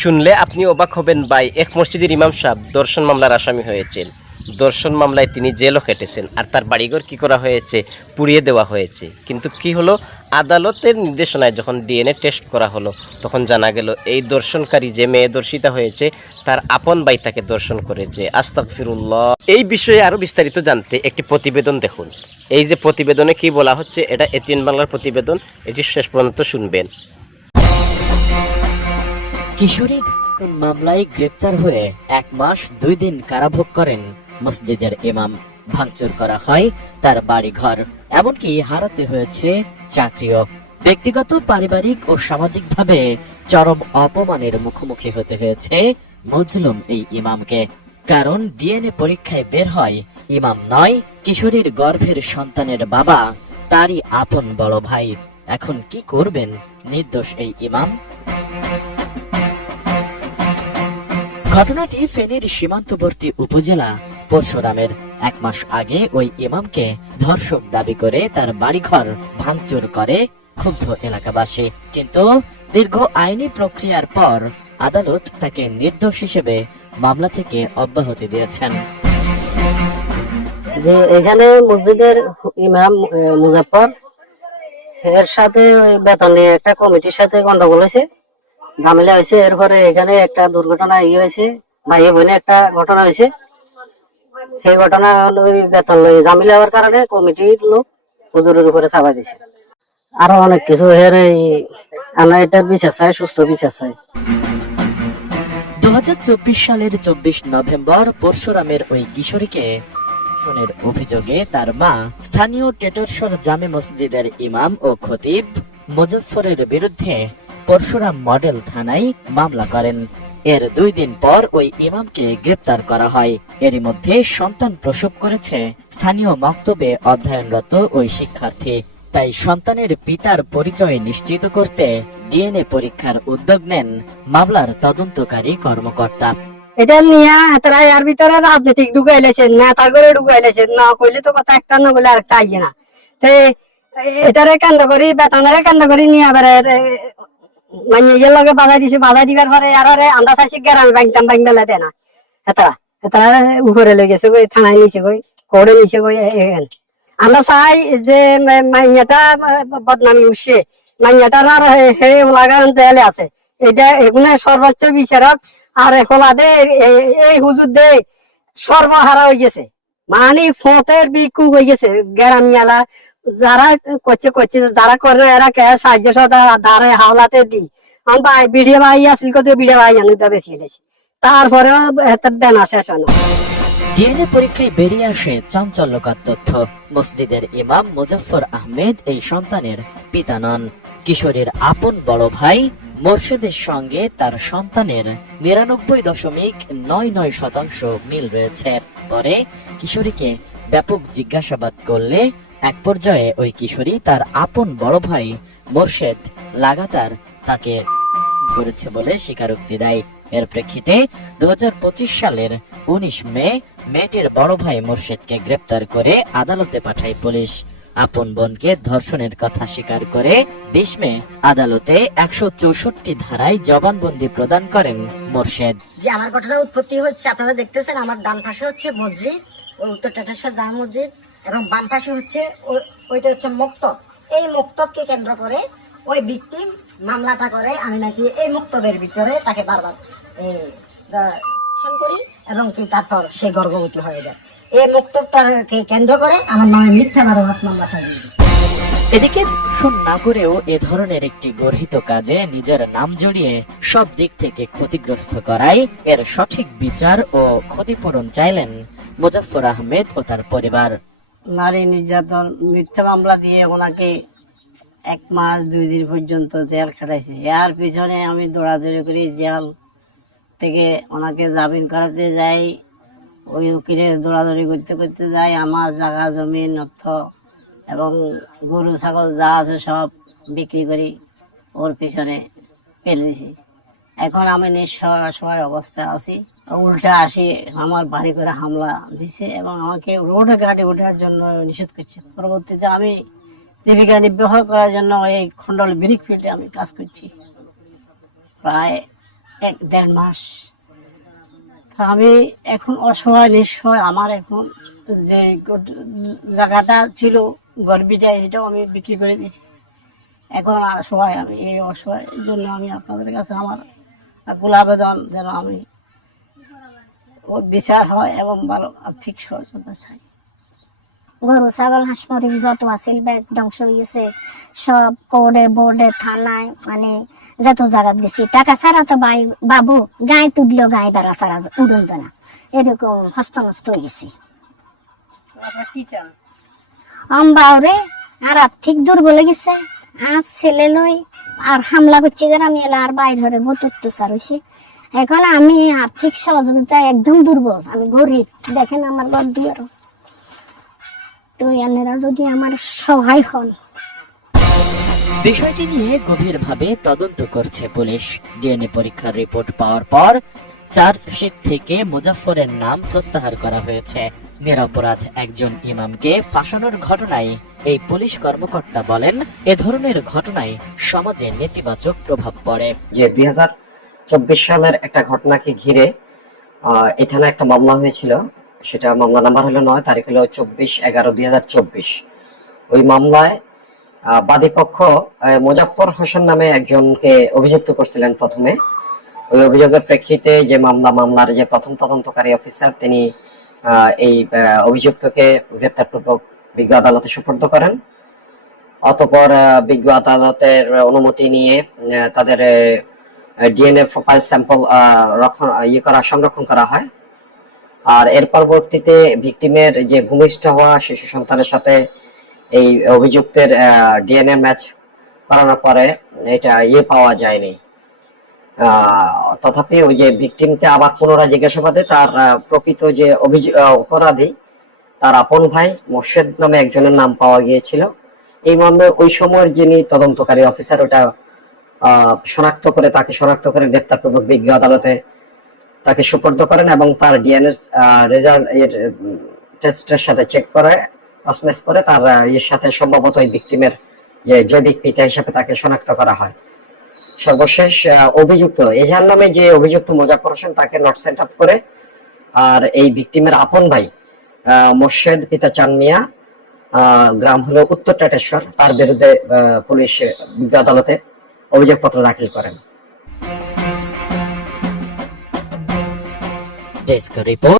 শুনলে আপনি অবাক হবেন ভাই, এক মসজিদের ইমাম সাহেব ধর্ষণ মামলার আসামি হয়েছেন। ধর্ষণ মামলায় তিনি জেলও খেটেছেন, আর তার বাড়িঘর কি করা হয়েছে, পুড়িয়ে দেওয়া হয়েছে। কিন্তু কি হলো, আদালতের নির্দেশনায় যখন ডিএনএ টেস্ট করা হলো, তখন জানা গেল এই ধর্ষণকারী যে মেয়ে ধর্ষিতা হয়েছে তার আপন ভাই তাকে ধর্ষণ করেছে। আস্তাগফিরুল্লাহ। এই বিষয়ে আরো বিস্তারিত জানতে একটি প্রতিবেদন দেখুন। এই যে প্রতিবেদনে কি বলা হচ্ছে, এটা এটিএন বাংলার প্রতিবেদন, এটি শেষ পর্যন্ত শুনবেন। কিশোরী মামলায় গ্রেপ্তার হয়ে 1 মাস 2 দিন কারাভোগ করেন মসজিদের ইমাম। ভাঙচুর করা হয় তার বাড়িঘর, এমনকি হারাতে হয়েছে চাকরিও। ব্যক্তিগত, পারিবারিক ও সামাজিকভাবে চরম অপমানের মুখোমুখি হতে হয়েছে মজলুম এই ইমামকে। কারণ ডিএনএ পরীক্ষায় বের হয় ইমাম নয়, কিশোরীর গর্ভের সন্তানের বাবা তারই আপন বড় ভাই। এখন কি করবেন নির্দোষ এই ইমাম? ঘটনাটি ফেনীর সীমান্তবর্তী উপজেলা পরশুরামের। 1 মাস আগে ওই ইমামকে ধর্ষক দাবি করে তার বাড়িঘর ভাঙচুর করে ক্ষুব্ধ এলাকাবাসী। কিন্তু দীর্ঘ আইনি প্রক্রিয়ার পর আদালত তাকে নির্দোষ হিসেবে মামলা থেকে অব্যাহতি দিয়েছেন। যে এখানে মসজিদের ইমাম মুজাফফর এর সাথে ওই বেতন নিয়ে একটা কমিটির সাথে গন্ডগোল হয়েছে, ঝামেলা হয়েছে। এরপরে এখানে একটা দুর্ঘটনা হয়েছে, ভাই বোনে একটা ঘটনা হয়েছে। সেই ঘটনা ওই বেতন লই ঝামেলা হওয়ার কারণে কমিটির লোক হুজুরের উপরে চাপাই দিয়েছে। আরো অনেক কিছু আমরা এটার বিচার চাই, সুস্থ বিচার চাই। 2024 সালের 24 নভেম্বর পরশুরামের ওই কিশোরীকে ধর্ষণের অভিযোগে তার মা স্থানীয় টেটরসর জামে মসজিদের ইমাম ও খতিব মুজফ্ফরের বিরুদ্ধে পরশুরাম মডেল থানায় মামলা করেন। এর 2 দিন পর ওই ইমামকে গ্রেপ্তার করা হয়। এরই মধ্যে সন্তান প্রসব করেছে স্থানীয় মক্তবে অধ্যয়নরত ওই শিক্ষার্থী। তাই সন্তানের পিতার পরিচয় নিশ্চিত করতে ডিএনএ পরীক্ষার উদ্যোগ নেন মামলার তদন্তকারী কর্মকর্তা। এটা নিয়ে তারা এর ভিতরে রাজনৈতিক ঢুকাইলেছেন, নেতা করে ঢুকাইলেছেন। না কইলে তো কথা একটা, না কইলে আরেকটা আইয়ে না। তো এটারে কেন্দ্র করি, বেতনের কেন্দ্র করি নিয়ে আবার মানে ইয়ের লগে বাধা দিছে। বাধা দিবার পরে আর আমরা চাইছি গ্রামে বাংলা দেয় না। এতারা উপরে লই গেছে, কই থানায় নিছে, কই কোর্টে নিছে, কই আমরা চাই যে মাইয়াটা বদনামি উঠছে, মাইয়াটার আর হে লাগান জেলে আছে। এটা এগুলো সর্বোচ্চ বিচারক আর এখলা দে এই হুজুর দে সর্বহারা হয়ে গেছে, মানে ফতের বিক্ষু হয়ে গেছে। গ্রামিয়ালা যারা করছে যারা করে এরা কে সাহায্য ধারে হাওলাতে দি ভাই ভিডিও ভাই আসল কত ভিডিও ভাই জানি তো বেশি গেছে। তারপরেও দেনা শেষ হয় না। ডিএনএ পরীক্ষায় বেরিয়ে আসে চাঞ্চল্যকর তথ্য। মসজিদের ইমাম মুজাফফর আহমেদ এই সন্তানের পিতা নন। কিশোরীর আপন বড় ভাই মোর্শেদের সঙ্গে তার সন্তানের 99.99% মিল রয়েছে। পরে কিশোরীকে ব্যাপক জিজ্ঞাসাবাদ করলে এক পর্যায়ে ওই কিশোরী তার আপন বড় ভাই মোর্শেদ লাগাতার তাকে করেছে বলে স্বীকারোক্তি দেয়। এর প্রেক্ষিতে 2025 সালের 19 মে মেয়েটির বড় ভাই মোর্শেদকে গ্রেপ্তার করে আদালতে পাঠায় পুলিশ। আপন বোনকে ধর্ষণের কথা স্বীকার করে 20 মে আদালতে 164 ধারায় জবানবন্দি প্রদান করেন মোর্শেদ। যে আমার ঘটনার উৎপত্তি হচ্ছে, আপনারা দেখতেছেন আমার ডান পাশে হচ্ছে মসজিদ, ওই উত্তর টেটেশ্বর জামে মসজিদ, এবং বাম পাশে হচ্ছে ওইটা হচ্ছে মক্তব। এই মক্তবকে কেন্দ্র করে ওই ভিকটিম মামলাটা করে আমি নাকি এই মক্তবের ভিতরে তাকে বারবার করি এবং কি তারপর সে গর্ভবতী হয়ে যায়। এই মক্তবটাকে কেন্দ্র করে আমার নামে মিথ্যা মামলা সাজিয়ে দিই। এদিকে ধর্ষণ না করেও এ ধরনের একটি গর্হিত কাজে নিজের নাম জড়িয়ে সব দিক থেকে ক্ষতিগ্রস্ত করায় এর সঠিক বিচার ও ক্ষতিপূরণ চাইলেন মুজাফফর আহমেদ ও তার পরিবার। নারী নির্যাতন মিথ্যা মামলা দিয়ে ওনাকে 1 মাস 2 দিন পর্যন্ত জেল খাটাইছে। এর পিছনে আমি দৌড়াদৌড়ি করি, জেল থেকে ওনাকে জামিন করাতে যাই, ওই উকিলের দৌড়াদৌড়ি করতে করতে যাই। আমার জায়গা জমি অর্থ এবং গরু ছাগল যা আছে সব বিক্রি করি ওর পিছনে ফেলে দিছি। এখন আমি নিঃসহায় অবস্থায় আছি। উল্টা আসি আমার বাড়ি করে হামলা দিছে এবং আমাকে রোডে ঘাটে ওঠার জন্য নিষেধ করছে। পরবর্তীতে আমি জীবিকা নির্বাহ করার জন্য এই খন্ডল ব্রিক ফিল্ডে আমি কাজ করছি। প্রায় 1-1.5 মাস। তো আমি এখন অসহায় নিঃসহায়। আমার এখন যে জায়গাটা ছিল গর্বিটা, এটাও আমি বিক্রি করে দিয়েছি। এখন অসহায় আমি, এই অসহায় জন্য আমি আপনাদের কাছে আমার আকুল আবেদন যেন আমি বিচার হয় এবং ভালো আর্থিক সহযোগিতা চাই। গরু ছাগল হাঁস মুরগি যত আছিল ব্যাগ ধ্বংস হয়ে গেছে, সব কোর্টে বোর্ডে থানায়, মানে যত জায়গা গেছি। টাকা ছাড়া তো বাবু গায়ে তুললেও গায়ে বেড়া ছাড়া উড়ন জানা, এরকম হস্তনস্ত হয়ে গেছি। বাউরে আর আর্থিক দুর্বল গেছে। আর ছেলে লই আর হামলা করছে আমি এলা আর বাইর হরে বহুত অত্যাচার হয়েছে। এখন আমি আর্থিক সহযোগিতা একদম দুর্বল, আমি গরিব। দেখেন আমার ঘর দুয়ার। তো এনারা যদি আমার সহায় হন। বিষয়টি নিয়ে গভীরভাবে তদন্ত করছে পুলিশ। ডিএনএ পরীক্ষার রিপোর্ট পাওয়ার পর চার্জশিট থেকে মুজাফফরের নাম প্রত্যাহার করা হয়েছে। নিরপরাধ একজন ইমামকে ফাঁসানোর ঘটনায় এই পুলিশ কর্মকর্তা বলেন, এ ধরনের ঘটনায় সমাজে নেতিবাচক প্রভাব পড়ে। যে 2024 সালের একটা ঘটনাকে ঘিরে এই থানায় একটা মামলা হয়েছিল। সেটা মামলা নাম্বার হলো 9, তারিখ হলো 24/11/2024। ওই মামলায় বাদীপক্ষ মোজাফফর হোসেন নামে একজনকে অভিযুক্ত করছিলেন প্রথমে। ওই অভিযোগের প্রেক্ষিতে যে মামলার যে প্রথম তদন্তকারী অফিসার, তিনি এই অভিযুক্তকে গ্রেপ্তারপূর্বক বিজ্ঞ আদালতে সোপর্দ করেন। অতঃপর বিজ্ঞ আদালতের অনুমতি নিয়ে তাদের ডিএনএ প্রোফাইল স্যাম্পল সংরক্ষণ করা হয়। আর এর পরবর্তীতে ভিকটিমের যে ভূমিষ্ঠ হওয়া শিশু সন্তানের সাথে এই অভিযুক্তের ডিএনএ ম্যাচ করানোর পরে এটা পাওয়া যায়নি। তথাপি ওই যে ভিকটিমকে আবার পুনরায় জিজ্ঞাসাবাদে তার প্রকৃত যে অপরাধী, তার আপন ভাই মোর্শেদ নামে একজনের নাম পাওয়া গিয়েছিল। এই মর্মে ওই সময়ের যিনি তদন্তকারী অফিসার, ওটা তাকে শনাক্ত করে গ্রেপ্তারপূর্বক বিজ্ঞ আদালতে তাকে সুপর্দ করেন এবং তার ডিএনএ রেজাল্ট টেস্টের সাথে চেক করে ক্রস করে তার এর সাথে সম্ভবত ওই ভিকটিমের যে জৈবিক পিতা হিসেবে তাকে শনাক্ত করা হয়। সর্বশেষ অভিযুক্ত এজাহার নামে যে অভিযুক্ত মুজাফফর হোসেন, তাকে নট সেন্ট আপ করে আর এই ভিকটিমের আপন ভাই মোর্শেদ পিতা চান মিয়া, গ্রাম হলো উত্তর টাটেশ্বর, তার বিরুদ্ধে পুলিশ বিজ্ঞ আদালতে অভিযোগপত্র দাখিল করেন। Desk report.